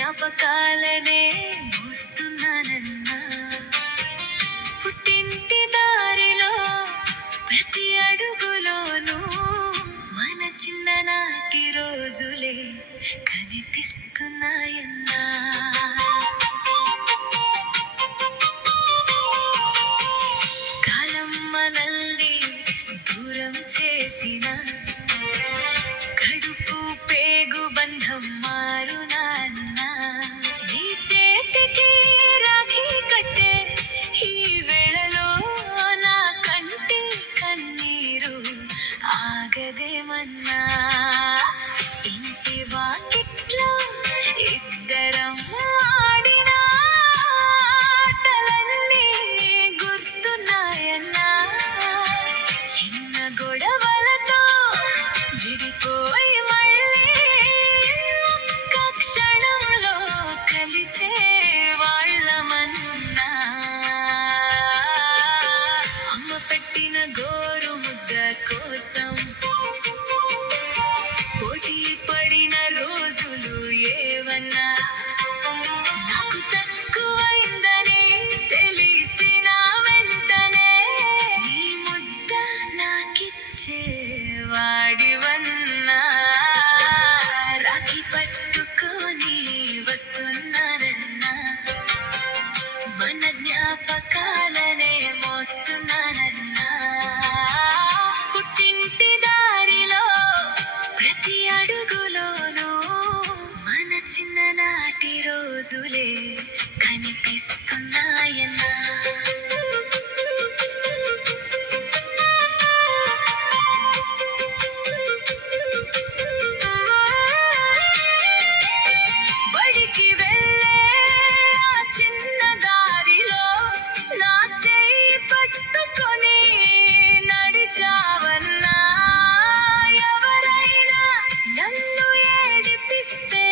జ్ఞాపకాలనే మోస్తున్నానన్నా. పుట్టింటి దారిలో ప్రతి అడుగులోనూ మన చిన్ననాటి రోజులే కనిపిస్తున్నాయన్నా. కాలం మనల్ని దూరం చేసిన కడుపు పేగు బంధం మారునా అన్నా. నీ చేతికి రాఖీ కట్టే ఈ వేళలో నా కంటి కన్నీరు ఆగదేమన్నా. ఇంటి వాకిట్లో ఇద్దరం ఆడిన ఆటలన్నీ గుర్తున్నాయన్నా. చిన్న గొడవలతో విడిపోయి మళ్ళీ ఒక్క క్షణంలో కలిసే వాళ్ళమన్నా. అమ్మ పెట్టిన గోరు ముద్ద కోసం పోటీ పడిన రోజులు ఏవన్నా. నాకు తక్కువైందని తెలిసిన వెంటనే నీ ముద్ద నాకిచ్చేవాడివన్నా. రాఖీ పట్టుకొని వస్తున్నానన్నా. మన జ్ఞాపకాలనే మోస్తున్నానన్నా. పుట్టింటి దారిలో ప్రతి అడుగులోనూ మన చిన్ననాటి రోజులే కనిపిస్తున్నాయన్నా. బడికి వెళ్ళే ఆ చిన్న దారిలో నా చెయ్యి పట్టుకొని నడిచావన్నా. ఎవరైనా నన్ను ఏడిపిస్తే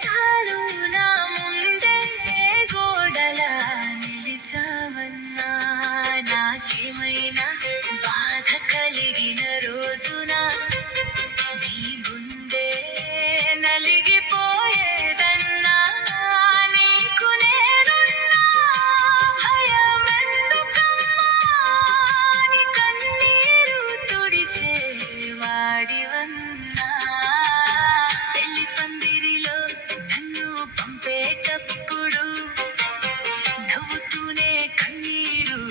చాలు నా ముందే గోడలా నిలిచావన్నా. నాకేమైనా బాధ కలిగిన రోజున నీ గుండె నలిగిపోయేదన్నా. నీకు నేనున్నా భయమెందుకమ్మా నీ కన్నీరు తుడిచేవాడివన్నా. పెళ్లి పందిరిలో నన్ను పంపేటప్పుడు నవ్వుతూనే కన్నీరు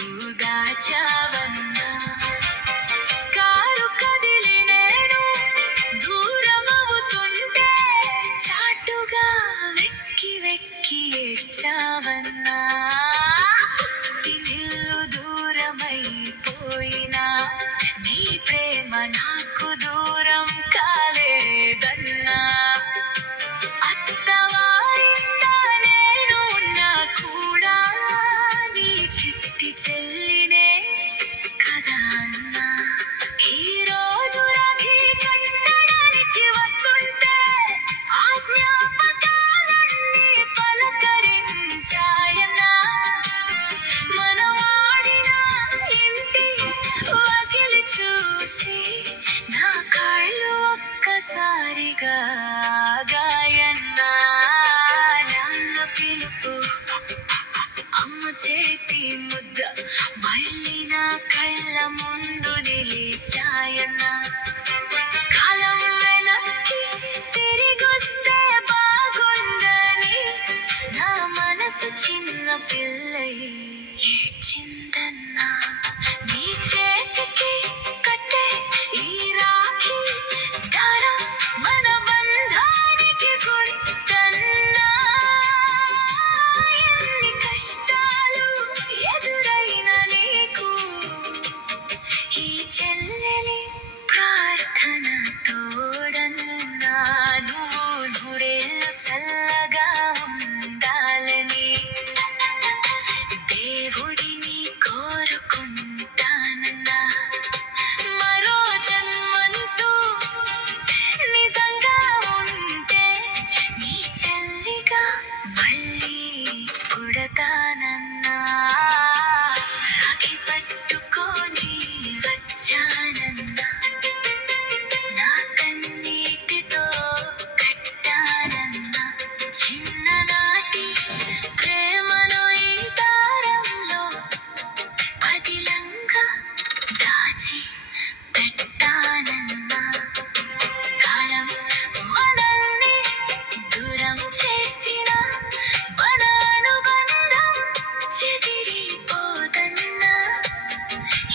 దాచావన్నా. కారు కదిలి నేను దూరమవుతుంటే చాటుగా వెక్కి వెక్కి ఏడ్చావన్నా. ఇల్లు దూరమైపోయినా నీ ప్రేమ నాకు దూరం కాలేదన్నా. అత్తవారింట నేను ఉన్నా కూడా నీ చిట్టి చెల్లినే కదా అన్నా. ఈ రోజు రాఖీ కట్టడానికి వస్తుంటే ఆ జ్ఞాపకాలన్నీ పలకరించాయన్నా. మనం ఆడిన ఇంటి వాకిలి చూసి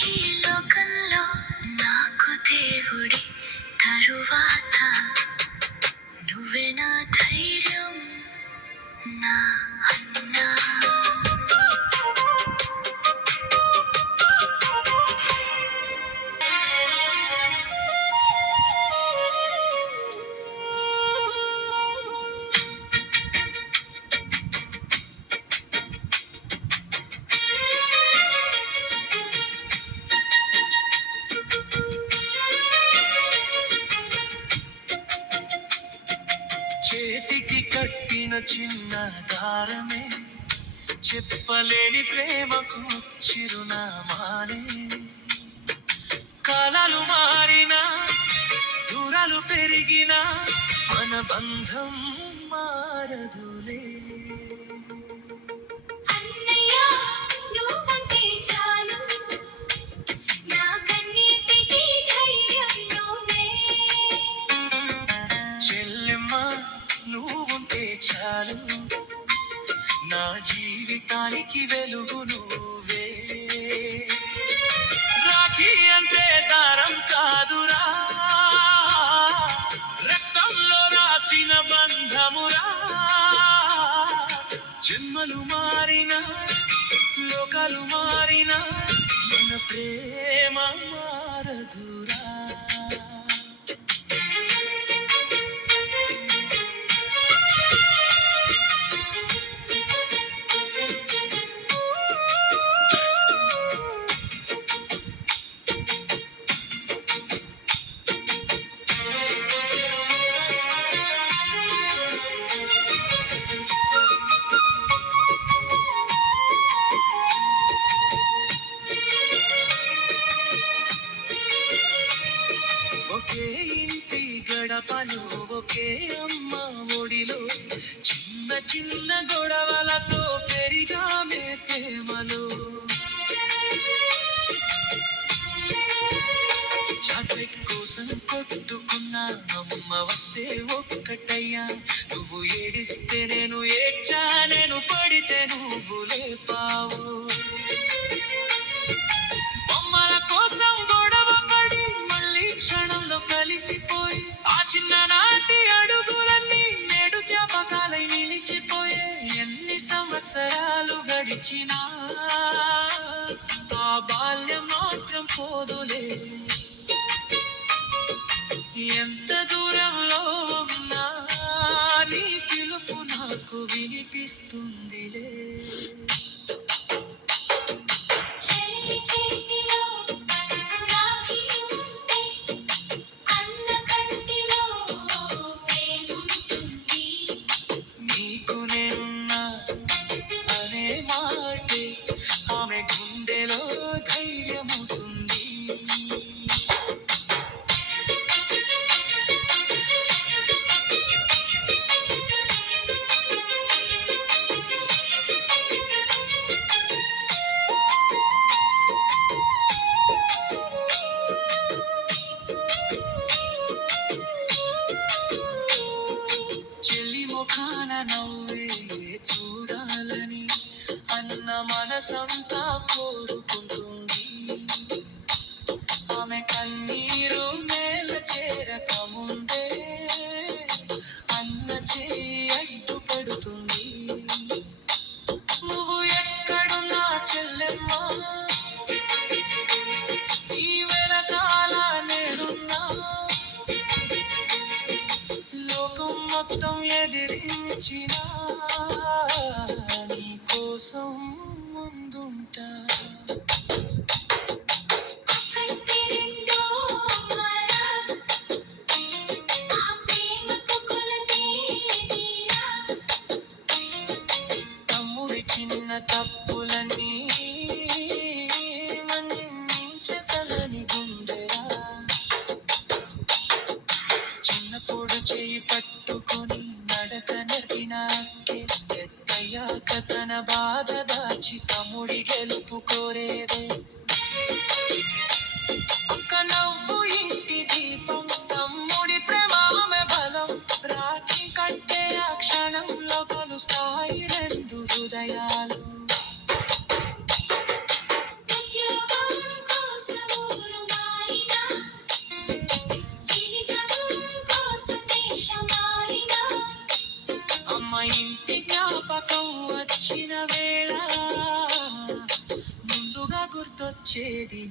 ఈ లోకంలో నాకు దేవుడి తరువాత నువ్వే నా ధైర్యం నా అన్నా. చేతికి కట్టిన చిన్న దారమే చెప్పలేని ప్రేమకు చిరునామానే. కాలాలు మారినా దూరాలు పెరిగినా మన బంధం మారదులే. అన్నయ్య నువ్వుంటే చాలు నా కన్నీటికి ధైర్యం నువ్వే. చెల్లెమ్మ నువ్వుంటే చాలు నా జీవితానికి వెలుగు నువ్వే. రాఖీ అంటే దారం కాదురా, రక్తంలో రాసిన బంధమురా. జన్మలు మారినా లోకాలు మారినా మన ప్రేమ మారదురా. ఒకే ఇంటి గడపలో ఒకే అమ్మ ఒడిలో చిన్న చిన్న గొడవలతో పెరిగామే ప్రేమలో. చాక్లెట్ కోసం కొట్టుకున్న అమ్మ వస్తే ఒక్కటయ్యా. నువ్వు ఏడిస్తే నేను ఏడ్చా, నేను పడితే నువ్వు లేపావు. బొమ్మల కోసం గొడవ పడి మళ్ళీ క్షణంలో కలిసిపోయి ఆ చిన్ననాటి అడుగులన్నీ నేడు జ్ఞాపకాలై నిలిచిపోయే. ఎన్ని సంవత్సరాలు గడిచినా ఆ బాల్యం మాత్రం పోదులే. ఎంత దూరంలో ఉన్నా నీ పిలుపు నాకు వినిపిస్తుందిలే. చెల్లి చేతిలో రాఖీ ఉంటే అన్న కంటిలో ప్రేముంటుంది. నీకు నేనున్నా అనే మాటే ఆమె గుండెలో ధైర్యమవుతుంది. చెల్లి ముఖాన నవ్వే చూడాలని అన్న మనసంతా కోరుకుంటుంది. ఆమె కన్నీరు నేల చేరక ముందే అన్న చేయి అడ్డుపడుతుంది. నువ్వు ఎక్కడున్నా చెల్లెమ్మ ఈ వెనకాల నేనున్నా. లోకం మొత్తం ఎదిరించినా నీ కోసం ముందుంటా. కంటి రెండో మరా ఆ ప్రేమకు కొలతేదిరా. తమ్ముడి చిన్న తప్పులన్నీ మన్నించగలని గుండెరా. చిన్నప్పుడు చేయి పట్టుకొని నడక నేర్పిన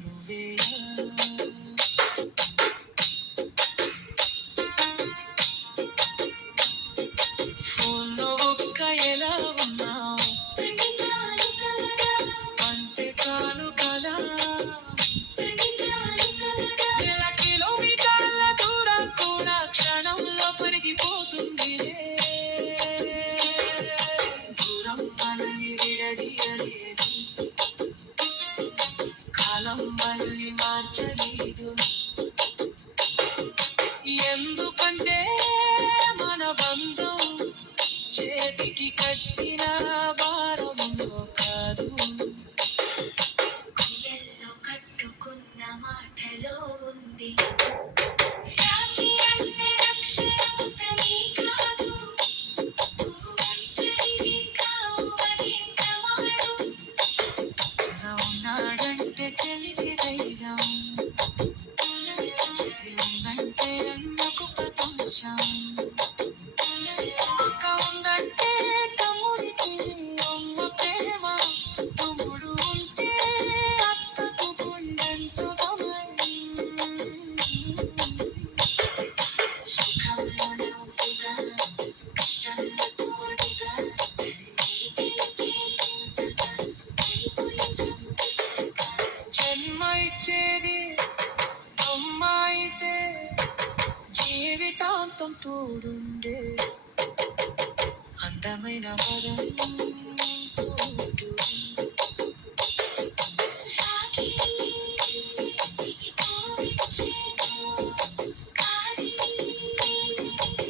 నువ్వేనా ఫోన్లో ఒక్క ఎలా ఉన్నావు పండితాయి కలరా అంటే కాలు కదా పండితాయి కలరా వేల కిలోమీటర్ల దూరం కూడా క్షణంలో పెరిగిపోతుందిలే దూరం మనల్ని విడదీయలేదు కాలం మళ్ళీ మార్చలేదు ఎందుకంటే మన బంధం చేతికి కట్టిన భారంలో కాదు గుండెల్లో కట్టుకున్న మాటలో ఉంది రాఖీ అంటే రక్షణతమే కాదు నువ్వు ఒంటరివి కావు అనే ప్రమాణం ఇలా ఉన్నాడంటే చెలికి ధైర్యం చెలి ఉందంటే అన్నకు ప్రపంచం అక్క ఉందంటే తమ్ముడికి అమ్మ ప్రేమ తమ్ముడు ఉంటే అక్కకు గుండెంత భయం సుఖంలో నవ్వుగా కష్టంలో తోడుగా కన్నీటిని చేయుతగా కడుపులు చంపుతగా జన్మ ఇచ్చేది అమ్మ అయితే జీవితాంతం తోడుండే అందమైన వరం